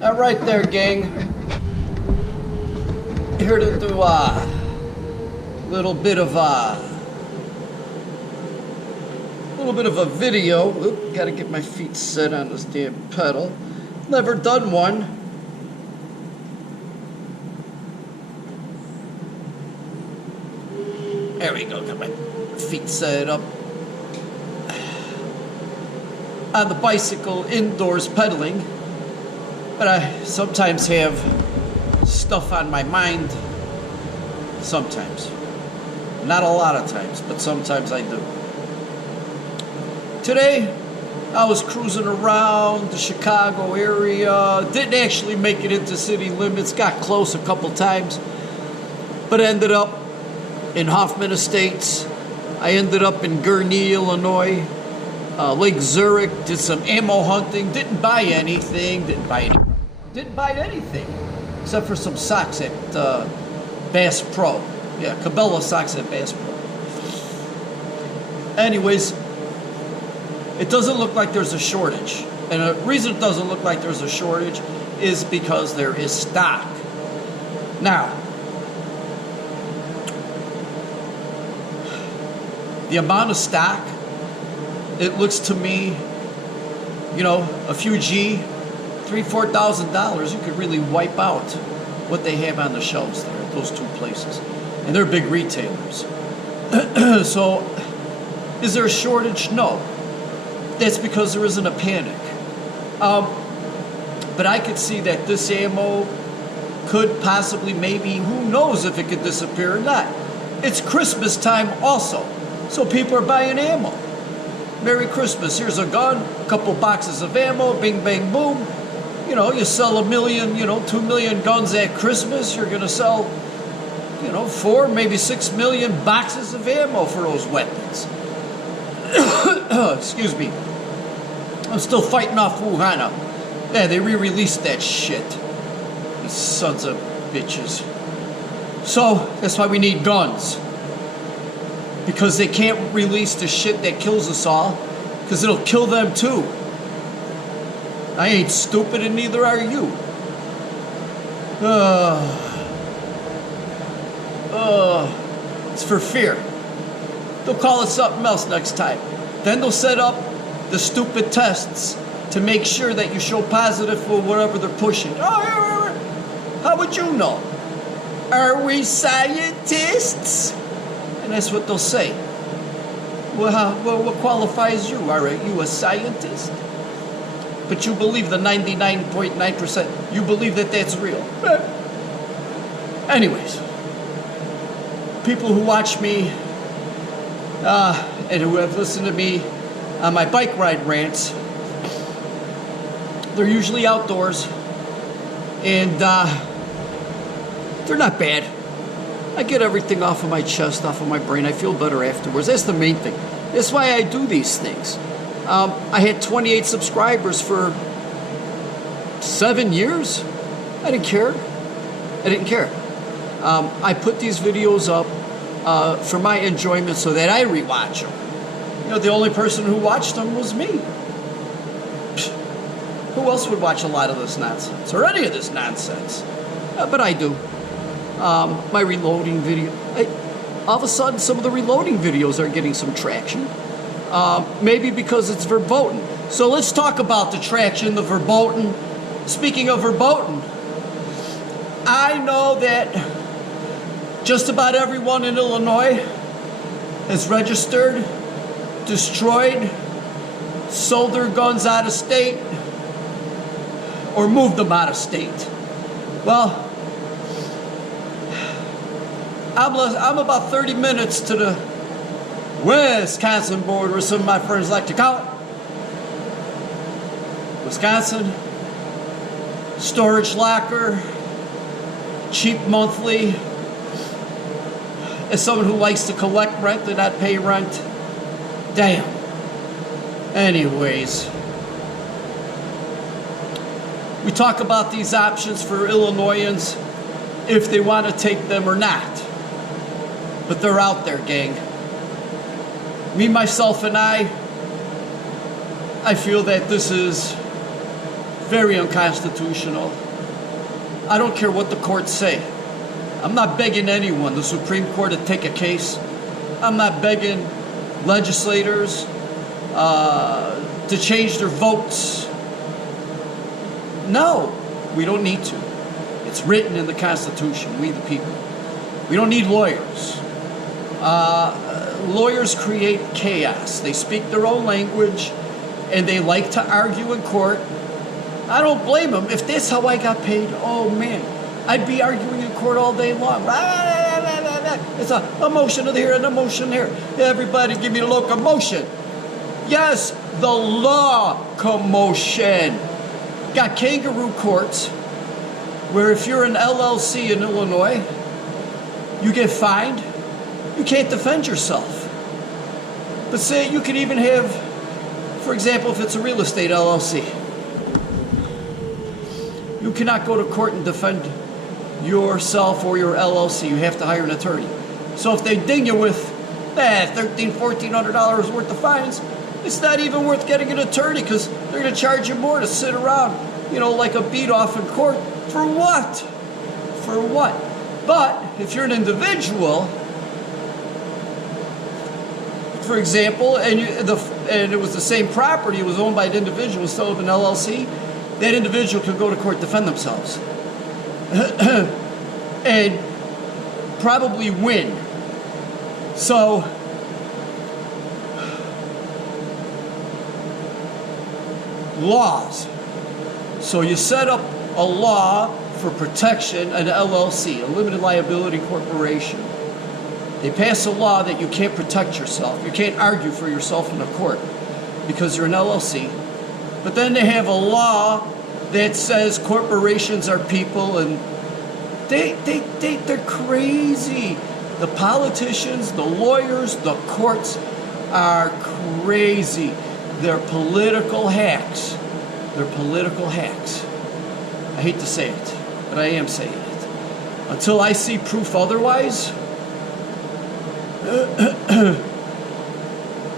All right there, gang. Here to do a little bit of a video. Oop, gotta get my feet set on this damn pedal. Never done one. There we go. Got my feet set up on the bicycle, indoors pedaling. But I sometimes have stuff on my mind. Sometimes. Not a lot of times, but sometimes I do. Today, I was cruising around the Chicago area. Didn't actually make it into city limits. Got close a couple times. But ended up in Hoffman Estates. I ended up in Gurnee, Illinois. Lake Zurich. Did some ammo hunting. Didn't buy anything. Didn't buy anything except for some socks at Bass Pro. Yeah, Cabela socks at Bass Pro. Anyways, it doesn't look like there's a shortage. And the reason it doesn't look like there's a shortage is because there is stock. Now, the amount of stock, it looks to me, you know, a few G, $3,000-$4,000, you could really wipe out what they have on the shelves there at those two places. And they're big retailers. So, is there a shortage? No. That's because there isn't a panic. But I could see that this ammo could possibly, maybe, who knows if it could disappear or not. It's Christmas time also. So people are buying ammo. Merry Christmas. Here's a gun, a couple boxes of ammo, bing, bang, boom. You know, you sell 1 million, 2 million guns at Christmas. You're going to sell, 4, maybe 6 million boxes of ammo for those weapons. Excuse me. I'm still fighting off Wuhan. Yeah, they re-released that shit. These sons of bitches. So, that's why we need guns. Because they can't release the shit that kills us all. Because it'll kill them too. I ain't stupid and neither are you. It's for fear. They'll call it something else next time. Then they'll set up the stupid tests to make sure that you show positive for whatever they're pushing. Oh, how would you know? Are we scientists? And that's what they'll say. Well, what qualifies you? Are you a scientist? But you believe the 99.9%. You believe that that's real. Anyways, people who watch me and who have listened to me on my bike ride rants, they're usually outdoors, and they're not bad. I get everything off of my chest, off of my brain. I feel better afterwards. That's the main thing. That's why I do these things. I had 28 subscribers for 7 years. I didn't care. I put these videos up for my enjoyment so that I rewatch them. The only person who watched them was me. Who else would watch a lot of this nonsense or any of this nonsense? But I do. My reloading video. All of a sudden, some of the reloading videos are getting some traction. Maybe because it's verboten. So let's talk about the traction, the verboten. Speaking of verboten, I know that just about everyone in Illinois has registered, destroyed, sold their guns out of state, or moved them out of state. Well, I'm about 30 minutes to the Wisconsin border, as some of my friends like to call it. Wisconsin, storage locker, cheap monthly. As someone who likes to collect rent and not pay rent, damn. Anyways, we talk about these options for Illinoisans, if they want to take them or not. But they're out there, gang. Me, myself, and I feel that this is Very unconstitutional. I don't care what the courts say. I'm not begging anyone, the Supreme Court, to take a case. I'm not begging legislators to change their votes. No, we don't need to. It's written in the Constitution, we the people. We don't need lawyers. Lawyers create chaos. They speak their own language, and they like to argue in court. I don't blame them. If that's how I got paid, oh man, I'd be arguing in court all day long. It's a motion here and a motion here. Everybody give me the locomotion. Yes, the law commotion. Got kangaroo courts where if you're an LLC in Illinois, you get fined. You can't defend yourself. But say you could even have, for example, if it's a real estate LLC, you cannot go to court and defend yourself or your LLC. You have to hire an attorney. So if they ding you with $1,300, $1,400 worth of fines, it's not even worth getting an attorney because they're going to charge you more to sit around, like a beat off in court. For what? For what? But if you're an individual, for example, and it was the same property, it was owned by an individual instead of an LLC, that individual could go to court, defend themselves, and probably win. So, laws. So you set up a law for protection, an LLC, a limited liability corporation. They pass a law that you can't protect yourself. You can't argue for yourself in a court because you're an LLC. But then they have a law that says corporations are people, and they're crazy. The politicians, the lawyers, the courts are crazy. They're political hacks. They're political hacks. I hate to say it, but I am saying it. Until I see proof otherwise,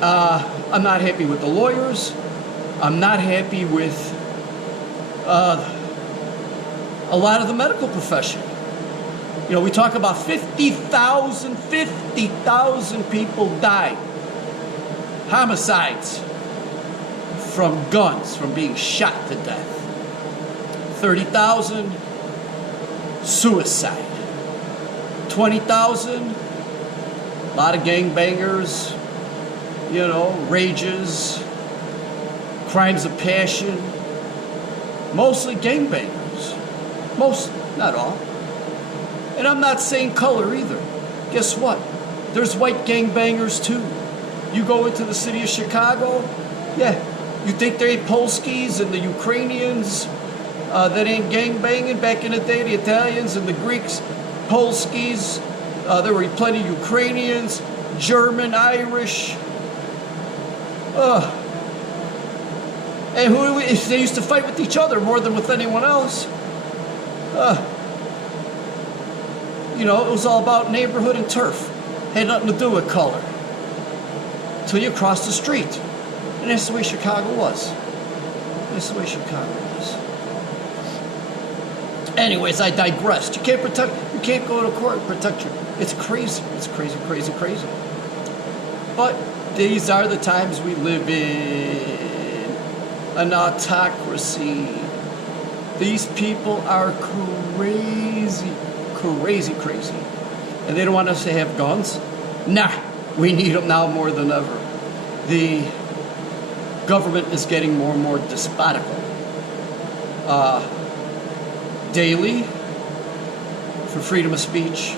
I'm not happy with the lawyers. I'm not happy with a lot of the medical profession. We talk about 50,000 people died. Homicides from guns, from being shot to death. 30,000 suicide. 20,000, a lot of gangbangers, rages, crimes of passion. Mostly gangbangers. Most, not all. And I'm not saying color either. Guess what? There's white gangbangers too. You go into the city of Chicago, you think they ain't Polskis and the Ukrainians that ain't gangbanging back in the day, the Italians and the Greeks, Polskis, there were plenty of Ukrainians, German, Irish, and they used to fight with each other more than with anyone else. It was all about neighborhood and turf. Had nothing to do with color. Till you crossed the street. And that's the way Chicago was. That's the way Chicago was. Anyways, I digressed. You can't go to court and protect you. It's crazy. It's crazy, crazy, crazy. But these are the times we live in. An autocracy. These people are crazy. Crazy, crazy. And they don't want us to have guns? Nah, we need them now more than ever. The government is getting more and more despotical. Daily, for freedom of speech.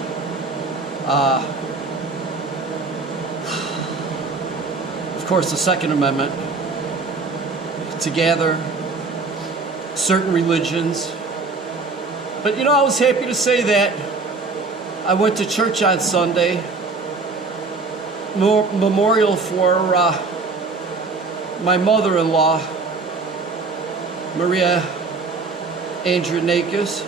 Of course, the Second Amendment, to gather certain religions. But I was happy to say that I went to church on Sunday, memorial for my mother-in-law, Maria Andronakis,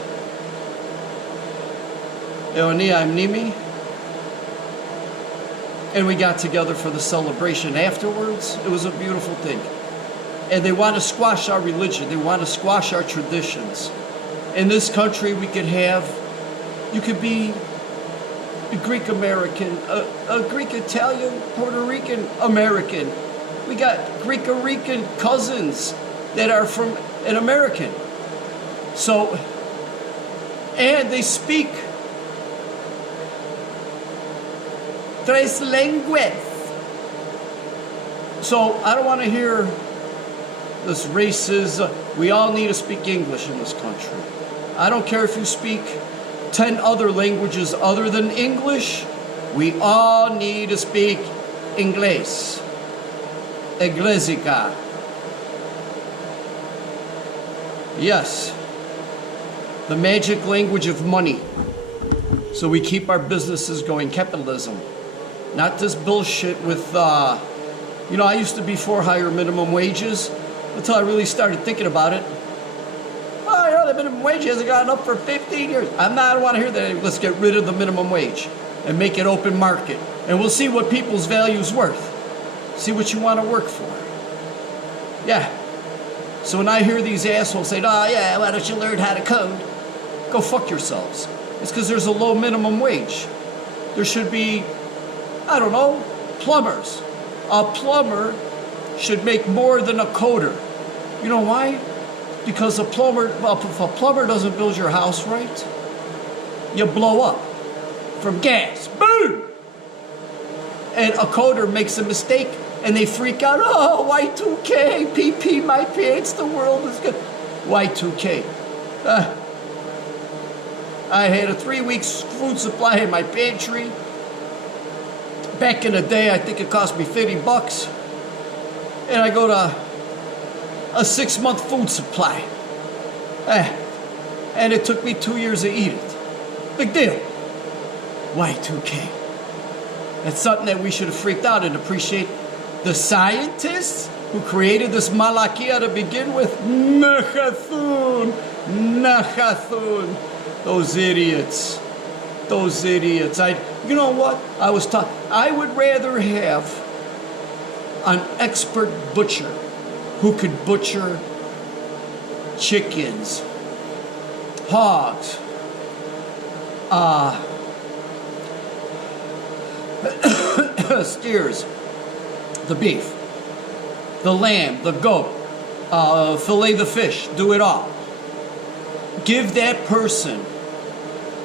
Eonia Nimi, and we got together for the celebration afterwards. It was a beautiful thing. And they want to squash our religion. They want to squash our traditions. In this country, you could be a Greek American, a Greek Italian, Puerto Rican American. We got Greek Rican cousins that are from an American. So, and they speak tres lenguas. So I don't want to hear this racist. We all need to speak English in this country. I don't care if you speak 10 other languages other than English. We all need to speak Inglés. Iglesica. Yes. The magic language of money. So we keep our businesses going. Capitalism. Not this bullshit with, I used to be for higher minimum wages until I really started thinking about it. Oh, the minimum wage hasn't gotten up for 15 years. I don't want to hear that anymore. Let's get rid of the minimum wage and make it open market. And we'll see what people's value's worth. See what you want to work for. Yeah. So when I hear these assholes say, oh yeah, why don't you learn how to code? Go fuck yourselves. It's because there's a low minimum wage. There should be, plumbers. A plumber should make more than a coder. You know why? Because if a plumber doesn't build your house right, you blow up from gas. Boom! And a coder makes a mistake and they freak out. Oh, Y2K, PP my pants, the world is good. Y2K. I had a 3 weeks food supply in my pantry. Back in the day, I think it cost me $50. And I go to a 6-month food supply. And it took me 2 years to eat it. Big deal. Y2K. That's something that we should have freaked out and appreciate the scientists who created this malakia to begin with. Nachathun. Those idiots. You know what? I would rather have an expert butcher who could butcher chickens, hogs, steers, the beef, the lamb, the goat, fillet the fish, do it all. Give that person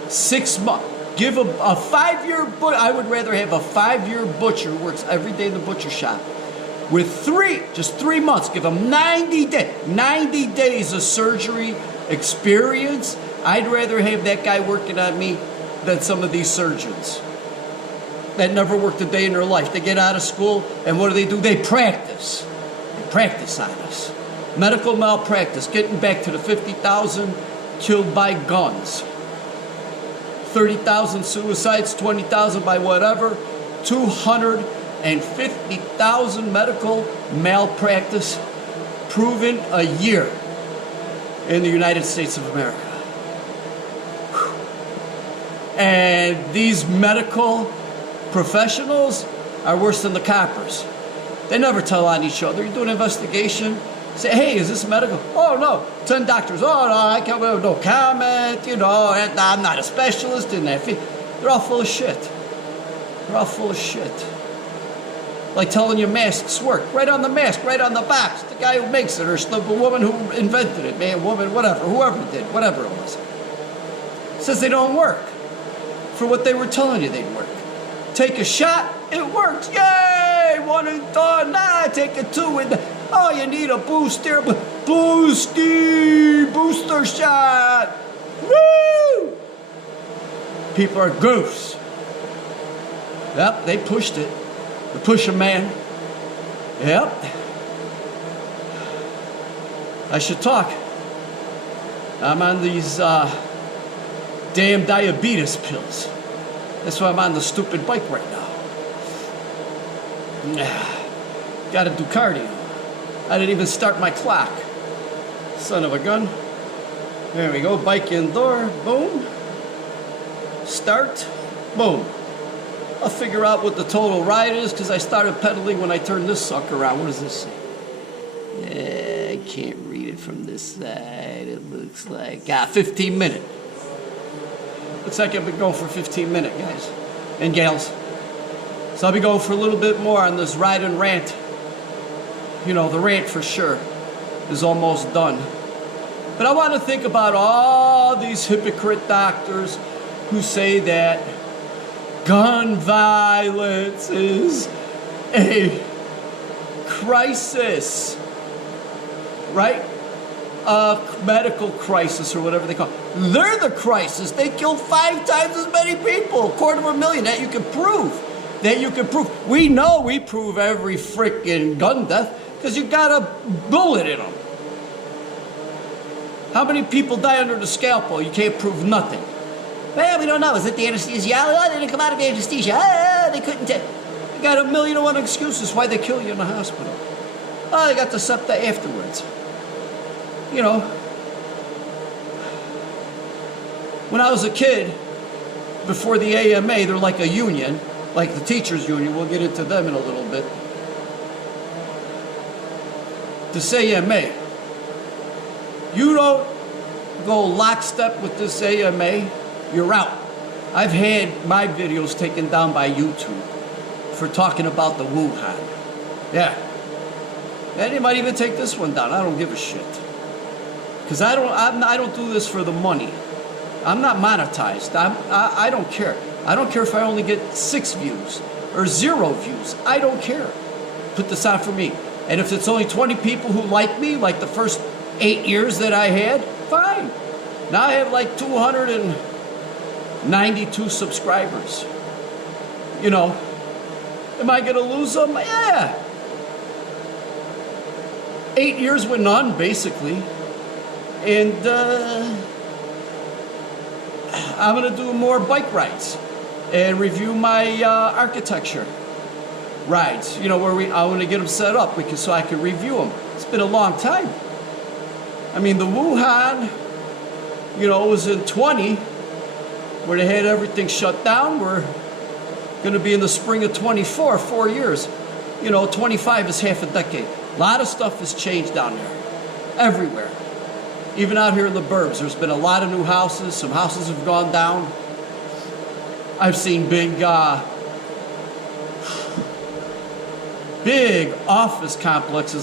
6 months. Give a 5-year butcher. I would rather have a 5-year butcher who works every day in the butcher shop. With just 3 months, give them 90 days of surgery experience. I'd rather have that guy working on me than some of these surgeons that never worked a day in their life. They get out of school, and what do? They practice. They practice on us. Medical malpractice, getting back to the 50,000 killed by guns. 30,000 suicides, 20,000 by whatever, 250,000 medical malpractice proven a year in the United States of America. Whew. And these medical professionals are worse than the coppers. They never tell on each other. You do an investigation, say, hey, is this medical? Oh, no. 10 doctors. Oh, no, I can't, no comment. I'm not a specialist in that field. They're all full of shit. Like telling you masks work. Right on the mask, right on the box. The guy who makes it, or the woman who invented it, man, woman, whatever, whoever did, whatever it was. Says they don't work. For what they were telling you they'd work. Take a shot, it works. Yay! 1 and done. Take a 2 and oh, you need a booster. Booster shot. Woo! People are goofs. Yep, they pushed it. The pusher man. Yep. I should talk. I'm on these damn diabetes pills. That's why I'm on the stupid bike right now. Gotta do cardio. I didn't even start my clock. Son of a gun. There we go. Bike indoor. Boom. Start. Boom. I'll figure out what the total ride is because I started pedaling when I turned this sucker around. What does this say? Yeah. can't read it from this side. It looks like 15 minute. Looks like I've been going for 15 minute, guys and gals. So I'll be going for a little bit more on this ride and rant. You know, the rant for sure is almost done. But I want to think about all these hypocrite doctors who say that gun violence is a crisis, right? A medical crisis or whatever they call it. They're the crisis. They killed 5 times as many people, 250,000. That you can prove. That you can prove. We know we prove every frickin' gun death because you got a bullet in them. How many people die under the scalpel? You can't prove nothing. Well, we don't know. Is it the anesthesiologist? Oh, they didn't come out of anesthesia. They couldn't tell. You got 1,000,001 excuses why they kill you in the hospital. Oh, they got the septa afterwards. You know, when I was a kid, before the AMA, they're like a union, like the teachers' union. We'll get into them in a little bit. This AMA, you don't go lockstep with this AMA, you're out. I've had my videos taken down by YouTube for talking about the Wuhan. Yeah. And they might even take this one down. I don't give a shit. Because I don't do this for the money. I'm not monetized. I don't care. I don't care if I only get 6 views or 0 views. I don't care. Put this on for me. And if it's only 20 people who like me, like the first 8 years that I had, fine. Now I have like 292 subscribers. You know, am I going to lose them? Yeah. 8 years with none, basically. And I'm going to do more bike rides and review my architecture rides. You know, where I want to get them set up so I can review them. It's been a long time. I mean, the Wuhan, you know, it was in 20 where they had everything shut down. We're going to be in the spring of 24, 4 years. You know, 25 is half a decade. A lot of stuff has changed down there, everywhere. Even out here in the burbs, there's been a lot of new houses. Some houses have gone down. I've seen big office complexes